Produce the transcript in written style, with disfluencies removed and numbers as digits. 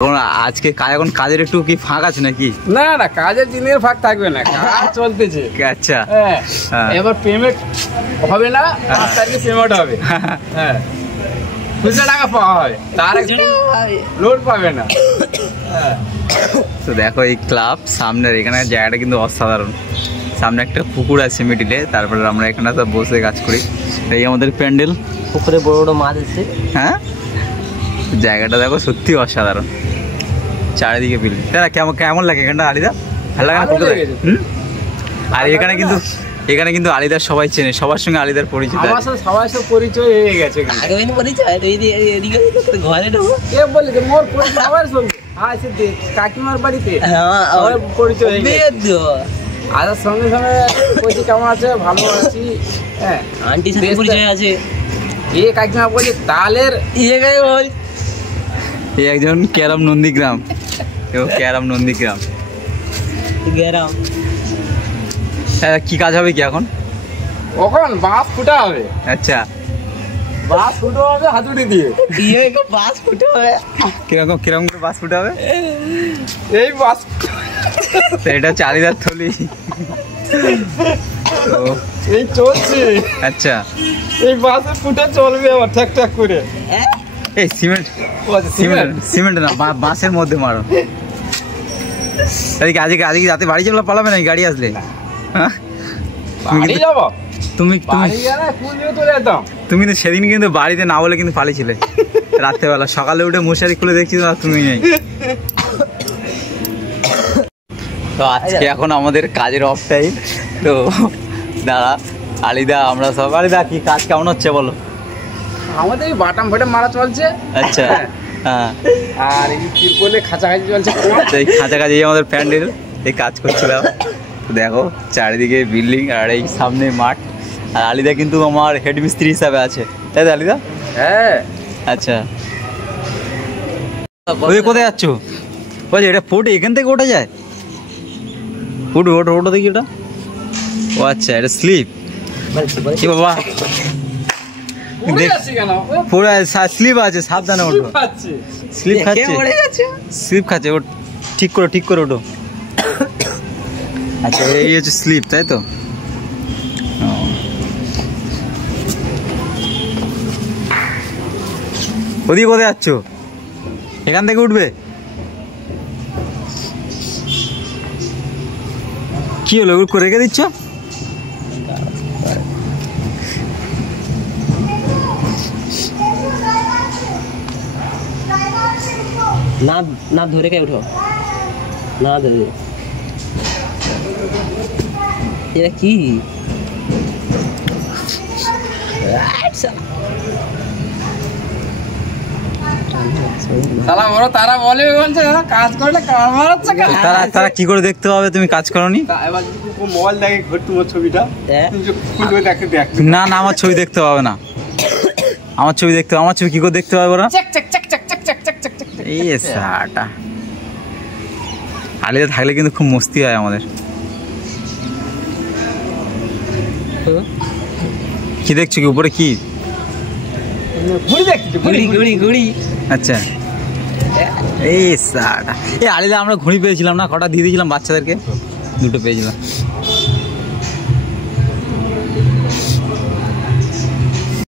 আজকে এখন কাজের একটু কি ফাঁক আছে নাকি? না না, কাজের দিনের ফাঁক থাকবে না, কাজ চলতেছে। আচ্ছা, এবার পেমেন্ট হবে না, 5 তারিখে পেমেন্ট হবে। হ্যাঁ, খুচরা টাকা পাওয়া হবে, তার লোড পাবে না। তো দেখো এই ক্লাব সামনের এখানে জায়গাটা কিন্তু অসাধারণ। সামনে একটা পুকুর আছে মিডিলে, তারপরে আমরা এখানে সব বসে কাজ করি। এই আমাদের প্যান্ডেল, পুকুরে বড় বড় মাছ আছে। হ্যাঁ, জায়গাটা দেখো সত্যি অসাধারণ, চারিদিকে বিল্ডিং। তারা কেমন কেমন লাগে এখানটা আলিদা? ভালো লাগে না? আর এখানে কিন্তু আলিদার সবাই চেনে, সবার সঙ্গে আলিদার পরিচিত। আমার সাথে সবার সাথে পরিচয় হয়ে গেছে। ঘরে ঢুকবো, কে বলে যে মোর পরিচয় সবার সঙ্গে আছে, কাকিমার বাড়িতে পরিচয় হয়ে গেছে। আর সঙ্গে সঙ্গে বলছি কেমন আছে, ভালো আছি। হ্যাঁ, আন্টির সাথে পরিচয় আছে। এ কাকিমা বলছে তালের এই একজন ক্যারাম নন্দীগ্রাম, ক্যারাম নন্দীগ্রাম। কি কাজ হবে কি এখন? কখন বাঁশ ফুটা হবে। আচ্ছা, বাঁশ ফুটো হবে হাতুড়ি দিয়ে। বাস ফুটে হবে। কিরকম কিরকম করে বাস ফুটে হবে? এই বাঁশ এটা হচ্ছে আলিদার থলি। এই চলছে। আচ্ছা, এই বাসে ফুটে চলবে আবার ঠ্যাক ঠ্যাক করে। এই সিমেন্ট সিমেন্ট না, বাঁশের মধ্যে মারো। আজকে রাতে বাড়ি চলে পালাবে না গাড়ি আসলে? তুমি কিন্তু সেদিন কিন্তু বাড়িতে না বলে কিন্তু পালিয়েছিলে রাত্রেবেলা। সকালে উঠে মশারি খুলে দেখছি তুমি নেই। তো আজকে এখন আমাদের কাজের অফ টাইম। তো দাঁড়া আলিদা, আমরা সব আলিদা কি কাজ কেমন হচ্ছে বলো? আমাদের এই বাটাম ফাটাম মারা চলছে। আচ্ছা, হ্যাঁ। আর এই তিরপলে খাঁচাখাঁচি চলছে। এই খাঁচাখাঁচি আমাদের প্যান্ডেল, এই কাজ করছিলাম। দেখো চারিদিকে বিল্ডিং আর এই সামনে মাঠ। আর আলিদা কিন্তু আমার হেড মিস্ত্রি হিসাবে আছে, তাই তো আলিদা? হ্যাঁ। আচ্ছা, ওই কোথায় যাচ্ছ? বলছি এটা ফুট এখান থেকে ওঠা যায়? ফুট ওঠো ওঠো দেখি ওটা। ও আচ্ছা, এটা স্লিপ। কি বাবা, পুরো স্লিপ আছে, সাবধানে ওঠো। স্লিপ খাচ্ছে, স্লিপ খাচ্ছে। ও ঠিক করো, ঠিক করে ওঠো। আচ্ছা, এই হচ্ছে স্লিপ, তাই তো? ওদিকে কোথায় যাচ্ছ? এখান থেকে উঠবে? কি হলো, করে রেখে দিচ্ছ? না না, ধরে কে উঠো না, ধরে। এটা কি? তারা বলে কাজ করলে তারা কি করে দেখতে হবে তুমি কাজ করনি? মোবাইল দেখে তোমার ছবিটা না না, আমার ছবি দেখতে হবে না। আমার ছবি দেখতে হবে, আমার ছবি কি করে দেখতে হবে ওরা? এই সাটা আলিদা থাকলে কিন্তু খুব মস্তি হয় আমাদের। কি দেখছো কি উপরে? কি ঘুড়ি? আচ্ছা, এই সাটা এই আলিদা আমরা ঘুড়ি পেয়েছিলাম না, কটা দিয়ে দিয়েছিলাম বাচ্চাদেরকে, 2টো পেয়েছিলাম।